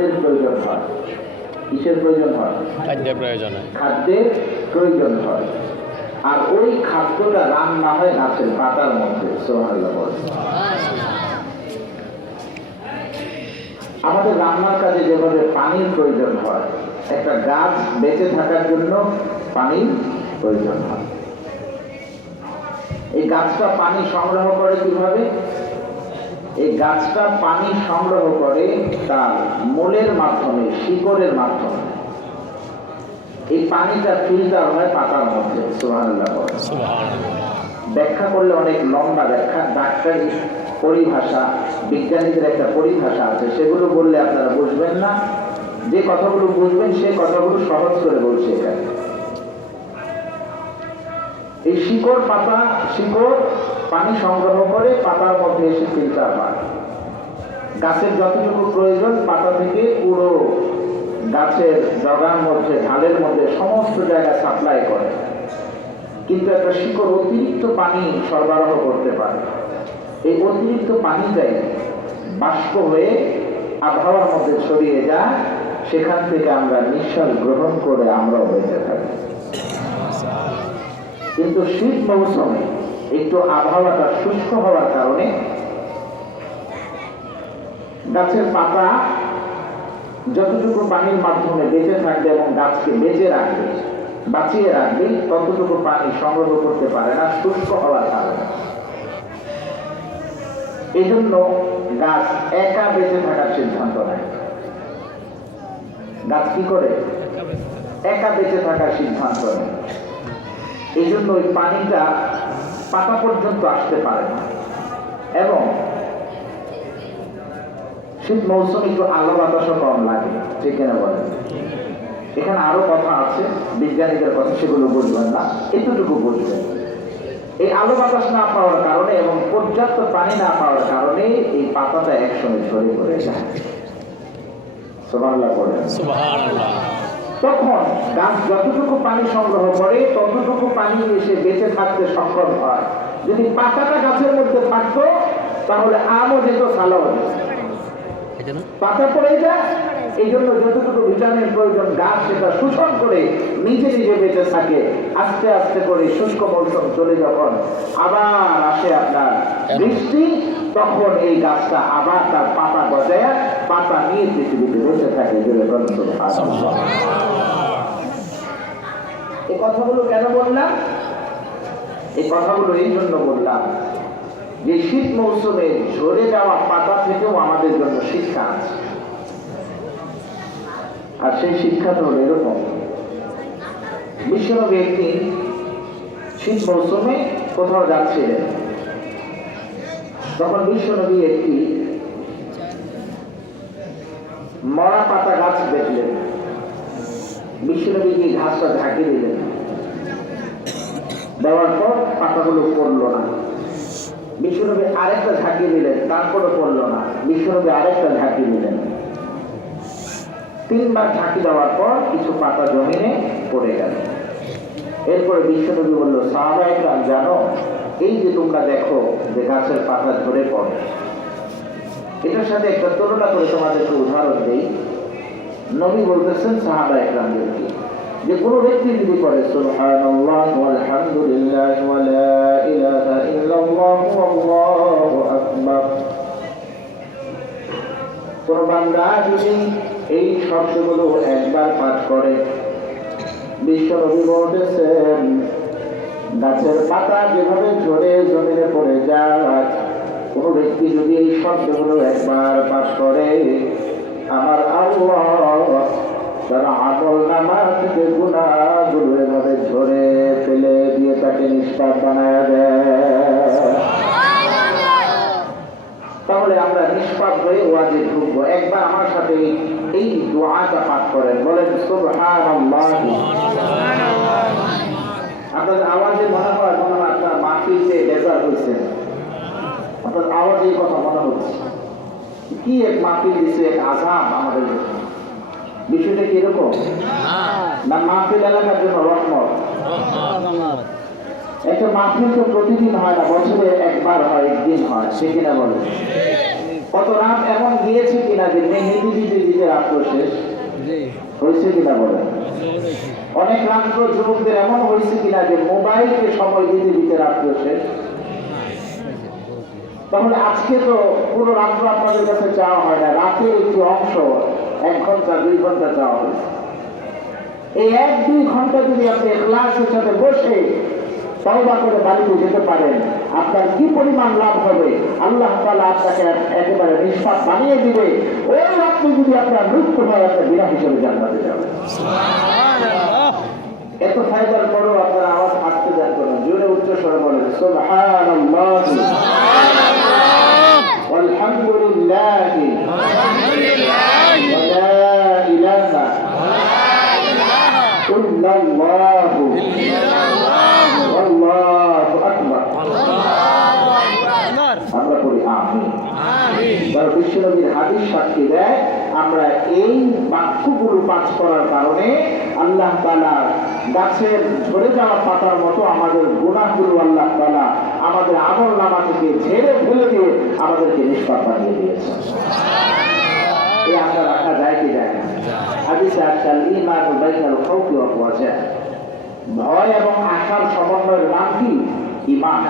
খাদ্যের প্রয়োজন হয়। কিসের প্রয়োজন হয়? খাদ্যের প্রয়োজন হয়। খাদ্যের প্রয়োজন হয়। আর ওই খাদ্যটা রান্না হয় গাছের পাতার মধ্যে। সুবহানাল্লাহ বলেন। আমাদের রান্নার কাজে যেভাবে পানির প্রয়োজন হয়, একটা গাছ বেঁচে থাকার জন্য পানির প্রয়োজন হয়। এই গাছটা পানি সংগ্রহ করে কিভাবে? এই গাছটা পানি সংগ্রহ করে তার মূলের মাধ্যমে, শিকড়ের মাধ্যমে। এই পানিটা ফিল্টার হয় পাতার মধ্যে। সুবহানাল্লাহ বলেন। ব্যাখ্যা করলে অনেক লম্বা ব্যাখ্যা, ডাক্তারি পরিভাষা, বিজ্ঞানীদের একটা পরিভাষা আছে, সেগুলো বললে আপনারা বুঝবেন না। যে কথাগুলো বুঝবেন সেই কথাগুলো সহজ করে বলছে এখানে। এই শিকড় পানি সংগ্রহ করে পাতার মধ্যে এসে ফিল্টার হয়। গাছের যতটুকু প্রয়োজন পাতা থেকে পুরো গাছের ডগার মধ্যে, ঢালের মধ্যে সমস্ত জায়গায় সাপ্লাই করে। কিন্তু একটা শিকড় অতিরিক্ত পানি সরবরাহ করতে পারে। এই অতিরিক্ত পানিটাই বাষ্প হয়ে আবহাওয়ার মধ্যে ছড়িয়ে যায়, সেখান থেকে আমরা নিঃশ্বাস গ্রহণ করে আমরাও বেঁচে থাকি। কিন্তু শীত মৌসুমে একটু আবহাওয়াটা শুষ্ক হওয়ার কারণে গাছের পাতা যতটুকু পানির মাধ্যমে বেঁচে থাকবে এবং গাছকে বাঁচিয়ে রাখবে, ততটুকু পানি সংগ্রহ করতে পারে না শুষ্ক হওয়ার কারণে। এই জন্য গাছ একা বেঁচে থাকার সিদ্ধান্ত নেয়। গাছ কি করে? একা বেঁচে থাকার সিদ্ধান্ত নেয়। এই জন্য ওই পানিটা পাতা পর্যন্ত আসতে পারে না। এবং শীত মৌসুমে একটু আলো বাতাসও কম লাগে, ঠিক কিনা বলেন? এখানে আরো কথা আছে, বিজ্ঞানীদের কথা, সেগুলো বুঝবেন না, এতটুকু বুঝবেন। এই আলো বাতাস না পাওয়ার কারণে এবং পর্যাপ্ত পানি না পাওয়ার কারণে এই পাতাটা একসঙ্গে ঝরে পড়ে যায়। সুবহানাল্লাহ বলেন। সুবহানাল্লাহ। তখন গাছ যতটুকু পানি সংগ্রহ করে ততটুকু পানি এসে বেঁচে থাকতে সক্ষম হয়। যদি পাতাটা গাছের মধ্যে থাকতো তাহলে আমও যেত, ছালাও যেত। পাতা পড়ে যায়, এই জন্য যতটুকু ভিটামিন প্রয়োজন গাছ সেটা শোষণ করে নিজে নিজে বেঁচে থাকে। আস্তে আস্তে করে শুষ্ক মৌসুম চলে যখন আবার আসে আপনার বৃষ্টি, তখন এই গাছটা আবার তার পাতা গজায় পাতা নিয়ে পৃথিবীতে বেঁচে থাকে। এই কথাগুলো কেন বললাম? এই কথাগুলো এই জন্য বললাম যে শীত মৌসুমে ঝরে যাওয়া পাতা থেকেও আমাদের জন্য শিক্ষা আছে। আর সেই শিক্ষাটা হলো এরকম, বিশ্বনবী একদিন শীত মৌসুমে কোথাও যাচ্ছিলেন, তখন বিশ্বনবী একটি মরা পাতা গাছ দেখলেন। বিশ্বনবী কি ঘাসটা ঢাকি দিলেন, দেওয়ার পর পাতাগুলো পড়লো না। বিশ্বনবী আরেকটা ঝাঁকি দিলেন, তারপরে পড়লো না। বিশ্বনবী আরেকটা ঝাঁকি দিলেন। 3 বার ঝাঁকি দেওয়ার পর কিছু পাতা জমিনে পড়ে গেল। এরপরে বিশ্বনবী বলল, সাহাবায়ে কেরাম জানো, এই যে তোমরা দেখো যে গাছের পাতা ঝরে পড়ে, এটার সাথে একটা তুলনা করে তোমাদেরকে উদাহরণ দেই। নবী বলতেছেন সাহাবায়ে কেরামদেরকে যে কোনো ব্যক্তি যদি করে সুবহানাল্লাহ ওয়ালহামদুলিল্লাহ ওয়া লা ইলাহা ইল্লাল্লাহু আল্লাহু আকবার, কোন বান্দা যদি এই শব্দগুলো একবার পাঠ করে, বিশ্বনবী বলতেছেন গাছের পাতা যেভাবে ঝরে জমিনে পড়ে যায়, কোন ব্যক্তি যদি এই শব্দগুলো একবার পাঠ করে, আমার আল্লাহ তার আমল নামা থেকে গুনাহগুলো এভাবে ঝরে ফেলে দিয়ে তাকে নিষ্পাপ বানায় দেয়। তাহলে আমরা নিষ্পাপ হয়ে ওয়াজে ঢুকবো। একবার আমার সাথে এই দোয়াটা পাঠ করেন, বলেন সুবহানাল্লাহ। আপনাদের আওয়াজে মনে হয় আপনার মাহফিলে বেজার হয়েছে, আপনার আওয়াজে এই কথা মনে হচ্ছে কি এক মাহফিল দিচ্ছে, এক আযাব আমাদের জন্য। বিষয়টা কি এরকম না? মাহফিল এলাকার জন্য রহমত। একটা মাহফিল তো প্রতিদিন হয় না, বছরে একবার হয়, একদিন হয়, সে কিনা বলে। কত রাত এমন গিয়েছে কিনা যে মেহেদি দিতে দিতে রাত্র শেষ হয়েছে কিনা বলেন? অনেক রাত্র যুবকদের এমন হয়েছে কিনা যে মোবাইলকে সময় দিতে দিতে রাত্র শেষ। তাহলে আজকে তো পুরো রাত্র আপনাদের কাছে চাওয়া হয় না, রাতের একটি অংশ 1 ঘন্টা 2 ঘন্টা চাওয়া হয়েছে। এই 1-2 ঘন্টা যদি আপনি ইখলাসের সাথে বসে তওবা করে বাড়িতে যেতে পারেন, আপনার কি পরিমাণ লাভ হবে, আল্লাহ তাআলা আপনাকে একেবারে নিষ্পাপ বানিয়ে দিবে। ওই রাত্রে যদি আপনার মৃত্যু হয়, আপনি বিনা হিসেবে জান্নাতে যাবেন। এত ফায়দার পরও আপনার আওয়াজ আসতে দেন কেন? জোরে উচ্চ স্বরে বলেন সুবহানাল্লাহ ওয়ালহামদুলিল্লাহ ওয়া লা ইলাহা ইল্লাল্লাহু আল্লাহু আকবার। আমরা বলি আমিন। কারণ বিশ্বনবীর হাদিস সাক্ষী দেয়, আমরা এই বাক্যগুলো পাঠ করার কারণে আল্লাহ তাআলা গাছের ঝরে যাওয়া পাতার মতো আমাদের গুনাহগুলো আল্লাহ তাআলা আমাদের আমলনামা থেকে ঝেড়ে ফেলে দিয়ে আমাদেরকে নিষ্পাপ বানিয়ে দিয়েছে। এই আমরা রাখা যায় কি যায় না? হাদিসে আছে ঈমান বাইনাল খাউফি ওয়াল রাজা, ভয় এবং আশার সমন্বয়ের নাম কি? ঈমান।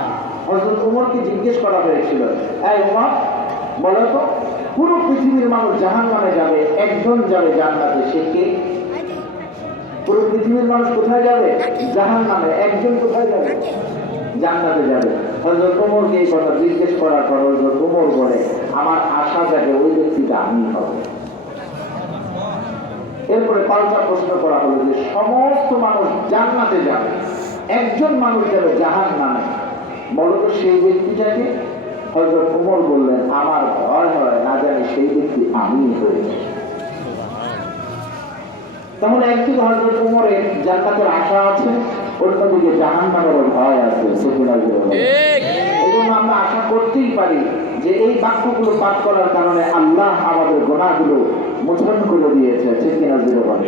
হযরত ওমরকে জিজ্ঞেস করা হয়েছিল, এই ওমর বলো তো, পুরো পৃথিবীর মানুষ জাহান্নামে যাবে, একজন যাবে জান্নাতে, সে কে? পুরো পৃথিবীর মানুষ কোথায় যাবে? জাহান্নামে, একজন কোথায় যাবে? জান্নাতে যাবে। হযরত ওমরকে এই কথা জিজ্ঞেস করার পর হযরত ওমর বলে, আমার আশা জাগে ওই ব্যক্তিটা আমি হব। এরপরে পাল্টা প্রশ্ন করা হলো যে সমস্ত মানুষ জান্নাতে যাবে, একজন মানুষ যাবে জাহান্নামে, বলো তো সেই ব্যক্তিটাকে? হযরত ওমর বললেন, আমার ভয় হয় না জানি সেই ব্যক্তি আমি হয়ে যাই। তাহলে একদিকে হযরত ওমরের জান্নাতের আশা আছে, অন্যদিকে জাহান্নামের ভয় আছে। এই জন্য আমরা আশা করতেই পারি যে এই বাক্যগুলো পাঠ করার কারণে আল্লাহ আমাদের গুনাহগুলো মোচন করে দিয়েছে। ঠিক কিনা জোরে বলেন?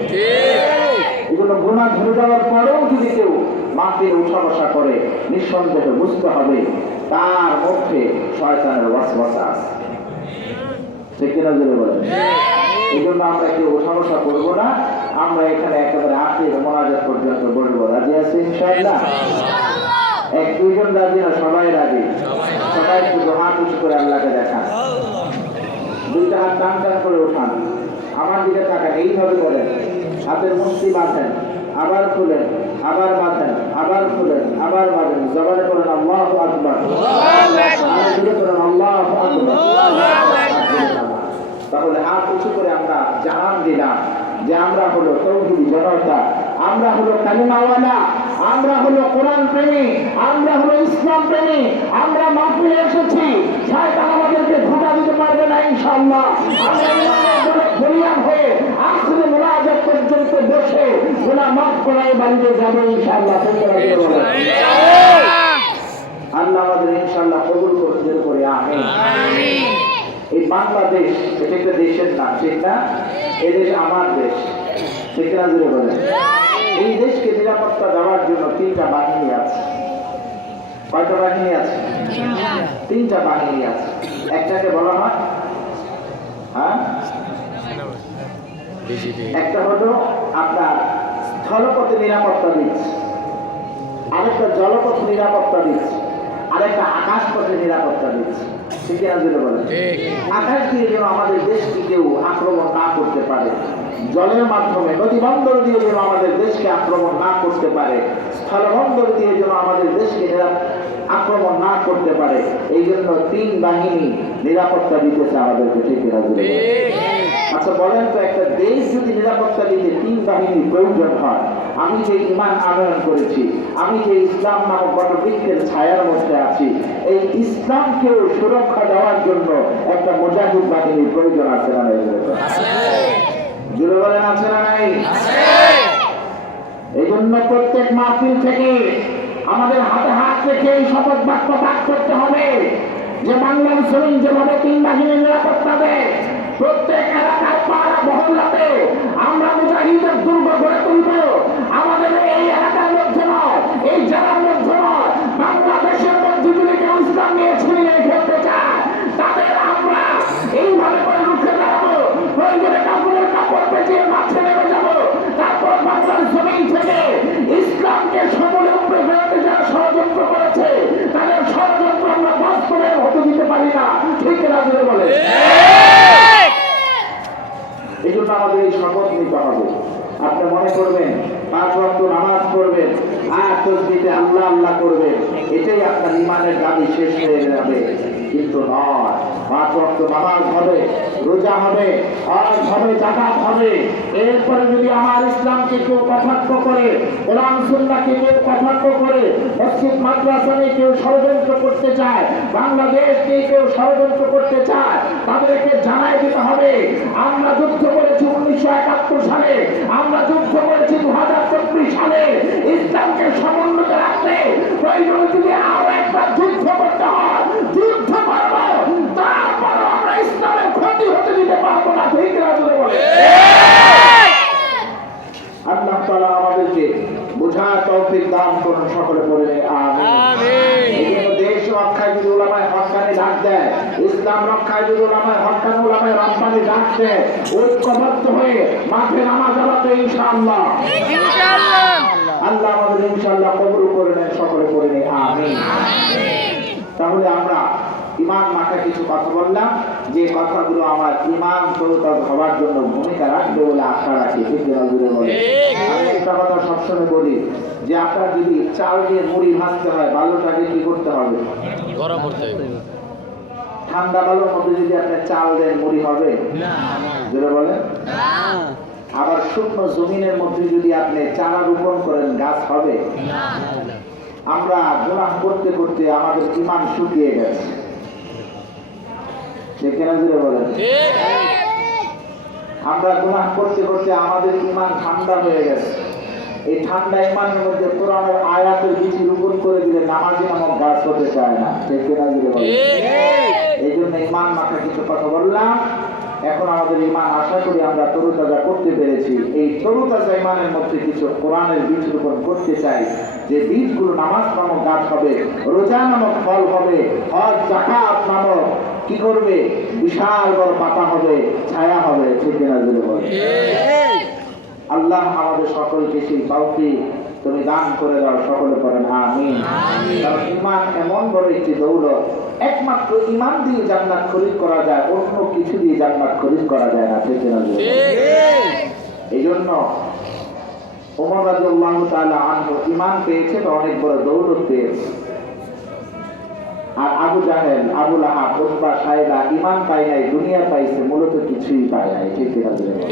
এই জন্য গুনাহ ধরে যাওয়ার পরেও যদি কেউ মাটির উঠা বসা করে, নিঃসন্দেহে বুঝতে হবে তার মধ্যে শয়তানের ওয়াসওয়াসা আছে। ঠিক কিনা জোরে বলেন? এই জন্য আমরা কেউ উঠা বসা করবো না, আমরা এখানে একেবারে আখির মোনাজাত পর্যন্ত বলবো। রাজি আছি ইনশাআল্লাহ? 1-2 জন রাজি না, সবাই রাজি? সবাই একটু হাত উঁচু করে আল্লাহকে দেখান, 2টা হাত টান টান করে উঠান, আমার দিকে তাকান, এইভাবে করেন, হাতের মুষ্টি বাঁধেন, আবার খুলেন, আবার বাঁধেন, আবার খুলেন, আবার বাঁধেন, জবানে করেন আল্লাহু আকবার, আর দিকে করেন আল্লাহু আকবার। তাহলে হাত উঁচু করে আমরা জানান দিলাম যে আমরা হলো তৌহিদি জনতা, আমরা হলো কালিমাওয়ালা, আমরা হলো কোরআন প্রেমী, আমরা হলো ইসলাম প্রেমী, আমরা মাহফিলে এসেছি, শয়তান আমাদেরকে ধোঁকা দিতে পারবে না ইনশাআল্লাহ। আমরা ইমানের বলে বলিয়ান হয়ে আখিরে মুনাজাত পর্যন্ত বসে গুনাহ মাফ করার বাড়িতে যাবে ইনশাআল্লাহ। আল্লাহ আমাদের ইনশাআল্লাহ কবুল করে আমিন। এই বাংলাদেশ, এটা একটা দেশের নাম, ঠিক না? এই দেশ আমার দেশ, ঠিক না জোরে বলেন? এই দেশকে নিরাপত্তা দেওয়ার জন্য 3টা বাহিনী আছে। কয়টা বাহিনী আছে? 3টা বাহিনী আছে। একটাকে বলা হয় একটা হলো আপনার স্থলপথে নিরাপত্তা দিচ্ছে, আরেকটা জলপথ নিরাপত্তা দিচ্ছে, আরেকটা আকাশ পথে নিরাপত্তা দিচ্ছে। ঠিক আছে জোরে বলেন? আকাশ দিয়ে যেন আমাদের দেশকে কেউ আক্রমণ না করতে পারে, জলের মাধ্যমে নদী বন্দর দিয়ে যেন আমাদের দেশকে আক্রমণ না করতে পারে, স্থলবন্দর দিয়ে যেন আমাদের দেশকে আক্রমণ না করতে পারে, এই জন্য 3 বাহিনী নিরাপত্তা দিতেছে আমাদেরকে। ঠিক আছে? আচ্ছা বলেন তো, একটা দেশ যদি নিরাপত্তা দিতে 3 বাহিনীর প্রয়োজন হয়, আমি যে ঈমান আনয়ন করেছি, আমি যে ইসলাম নামক বটবৃক্ষের ছায়ার মধ্যে আছি, এই ইসলামকেও সুরক্ষা দেওয়ার জন্য একটা মুজাহিদ বাহিনীর প্রয়োজন আছে না নাই? জোরে বলেন আছে না নাই? এই জন্য প্রত্যেক মাহফিল থেকে আমাদের হাতে হাত রেখে এই শপথ বাক্য পাঠ করতে হবে যে বাংলার জমিন যেভাবে 3 বাহিনী নিরাপত্তা দেয়, প্রত্যেক এলাকায় পাড়া মহল্লাতে আমরা মুজাহিদের দুর্গ গড়ে তুলব। আমাদের এই এলাকার মধ্যে নয়, এই জেলার মধ্যে নয়, বাংলাদেশের মধ্যে যদি কেউ ইসলাম নিয়ে ছিনিয়ে খেলতে চায়, তাদের আমরা সমলে উপরে ফেরাতে যারা ষড়যন্ত্র করেছে তাদের ষড়যন্ত্র আমরা বাস্তবে হতে দিতে পারি না, ঠিক না জোরে বলে। এই জন্য আমাদের এই শপথ নিতে হবে। আপনি মনে করবেন 5 ওয়াক্ত নামাজ পড়বেন আর তসবিতে আল্লাহ আল্লাহ করবেন, এটাই আপনার ইমানের দাবি শেষ হয়ে যাবে, কিন্তু নয়। 5 ওয়াক্ত নামাজ হবে, রোজা হবে, হজ হবে, যাকাত হবে, এরপরে যদি আমার ইসলামকে কেউ কটাক্ষ করে, কোরআন সুন্নাহকে কেউ কটাক্ষ করে, মসজিদ মাদ্রাসা নিয়ে কেউ ষড়যন্ত্র করতে চায়, বাংলাদেশ নিয়ে কেউ ষড়যন্ত্র করতে চায়, তাদেরকে জানাই দিতে হবে আমরা যুদ্ধ করেছি 1971 সালে, আমরা যুদ্ধ করেছি 2024 সালে। ইসলামকে সমুন্নত রাখতে প্রয়োজনে যদি আরো একবার যুদ্ধ করতে হয়, যুদ্ধ করব, তারপরও আমরা ইসলামের ক্ষতি হতে দিতে পারবো না, ঠিক না জোরে বলে। আল্লাহ তাআলা আমাদেরকে বোঝার তৌফিক দান করুন, সকলে পড়ে আমিন। এই জন্য দেশ রক্ষায় যদি উলামায়ে হক্কানি ডাক দেয়, ইসলাম রক্ষায় যদি উলামায়ে হক্কানি উলামায়ে রাব্বানি ডাক দেয়, ঐক্যবদ্ধ হয়ে মাঠে নামা যাবে ইনশাআল্লাহ। আল্লাহ আমাদের ইনশাআল্লাহ কবুল করে নেন, সকলে পড়ে আমিন। তাহলে আমরা ইমান মাখা কিছু কথা বললাম, যে কথাগুলো আমার ইমান তরতাজা হওয়ার জন্য ভূমিকা রাখবে বলে আশা রাখি, ঠিক না জোরে বলে। আমি একটা কথা সবসময় বলি যে আপনার যদি চাল দিয়ে মুড়ি ভাজতে হয়, বালুটাকে কি করতে হবে? গরম করতে হবে। ঠান্ডা বালুর মধ্যে যদি আপনি চাল দেন, মুড়ি হবে? জোরে বলেন। আবার শুকনো জমিনের মধ্যে যদি আপনি চারা রোপণ করেন, গাছ হবে? আমরা গুনাহ করতে করতে আমাদের ঈমান শুকিয়ে গেছে, ঠিক না জোরে বলেন। আমরা গুনাহ করতে করতে আমাদের ঈমান ঠান্ডা হয়ে গেছে। এই ঠান্ডা ঈমানের মধ্যে কোরআনের আয়াতের বীজ রোপণ করে দিলে নামাজি নামক গাছ হতে চায় না, ঠিক না জোরে বলেন। এই জন্য ঈমান মাখা কিছু কথা বললাম। এখন আমাদের ঈমান আশা করি আমরা তরুতাজা করতে পেরেছি। এই তরুতাজা ঈমানের মধ্যে কিছু কোরআনের বীজ রোপণ করতে চাই, যে বীজগুলো নামাজ নামক গাছ হবে, রোজা নামক ফল হবে, হজ যাকাত নামক কি করবে, বিশাল বড় পাতা হবে, ছায়া হবে, ঠিক না জোরে বলেন। আল্লাহ আমাদের সকলকে সেই তৌফিক তুমি দান করে দাও, সকলে পড়েন আমিন। কারণ ঈমান এমন বড় একটি দৌলত, একমাত্র ঈমান দিয়ে জান্নাত খরিদ করা যায়, অন্য কিছু দিয়ে জান্নাত খরিদ করা যায় না, ঠিক না জোরে বলেন। এই জন্য ওমর রাদিয়াল্লাহু তাআলা আনহু ঈমান পেয়েছে, তো অনেক বড় দৌলত পেয়েছে। আর আবু জাহেল, আবু লাহাব, উতবা, সাইবা ঈমান পায় নাই, দুনিয়া পাইছে, মূলত কিছুই পায় নাই, ঠিক না জোরে বলেন।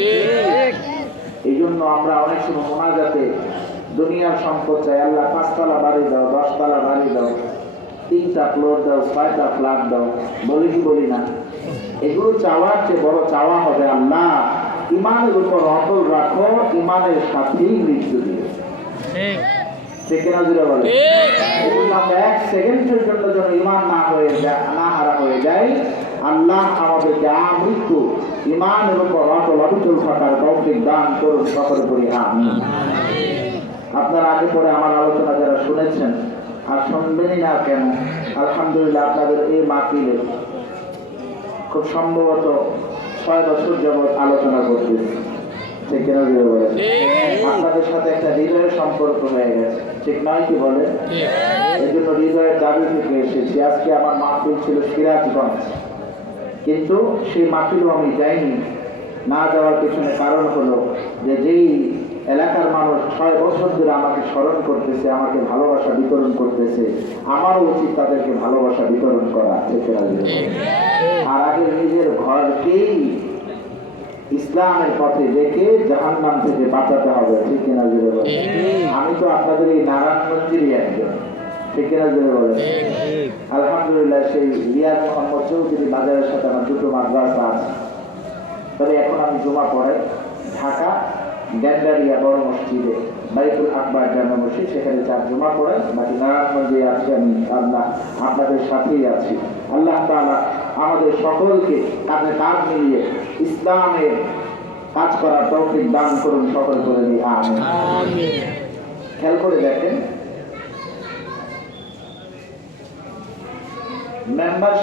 এই জন্য আমরা অনেক সময় মোনাজাতে দুনিয়ার সম্পদ চাই, আল্লাহ 5 তলা বাড়ি দাও, 10 তলা বাড়ি দাও, 3টা ফ্লোর দাও, 6টা ফ্ল্যাট দাও, বলি কি বলি না? এগুলো চাওয়ার চেয়ে বড় চাওয়া হবে আল্লাহ ইমানের উপর অটল রাখো, ইমানের সাথেই মৃত্যু দিও, ঠিক না জোরে বলে। এজন্য আমরা 1 সেকেন্ডের জন্য যেন ইমান না হারা হয়ে যায়, আল্লাহ আমাদেরকে আমৃত্যু ইমানের উপর অটল অবিচল থাকার তৌফিক দান করুন, সকলে পড়ি আমিন। আপনারা আগে পরে আমার আলোচনা যারা শুনেছেন আর শুনবেনই না কেন, আলহামদুলিল্লাহ আপনাদের এই মাহফিলে খুব সম্ভবত 6 বছর যাবৎ আলোচনা করতেছি, ঠিক না জোরে বলেন। আপনাদের সাথে একটা হৃদয়ের সম্পর্ক হয়ে গেছে, ঠিক নয় কি বলে? এই জন্য হৃদয়ের দাবি থেকে এসেছি। আজকে আমার মাহফিল ছিল সিরাজগঞ্জ, কিন্তু সেই মাহফিলও আমি যাইনি। না যাওয়ার পেছনে কারণ হলো যে যেই এলাকার মানুষ 6 বছর ধরে আমাকে স্মরণ করতেছে, আমাকে ভালোবাসা বিতরণ করতেছে, আমারও উচিত তাদেরকে ভালোবাসা বিতরণ করা, ঠিক না? আর আগে নিজের ঘরকেই ইসলামের পথে রেখে জাহান্নাম থেকে বাঁচাতে হবে, ঠিক না জোরে বলেন। আমি তো আপনাদের এই নারায়ণগঞ্জেরই একজন, ঠিক না জোরে বলেন। আলহামদুলিল্লাহ সেই রিয়াদ মোহাম্মদ চৌধুরী বাজারের সাথে আমার 2টো মাদ্রাসা আছে। তবে এখন আমি জুমা পড়াই ঢাকা গ্যান্ডারিয়া বড় মসজিদে, বাইতুল আকবার জামে মসজিদ, সেখানে 4 জুমা পড়াই। বাকি নারায়ণগঞ্জে আছি আমি, আল্লাহ আপনাদের সাথেই আছি। আল্লাহ তাআলা আমাদের সকলকে কাঁধে কাঁধ মিলিয়ে ইসলামের কাজ করার তৌফিক দান করুন, সকল করে দিই আমিন। খেয়াল করে দেখেন মেম্বার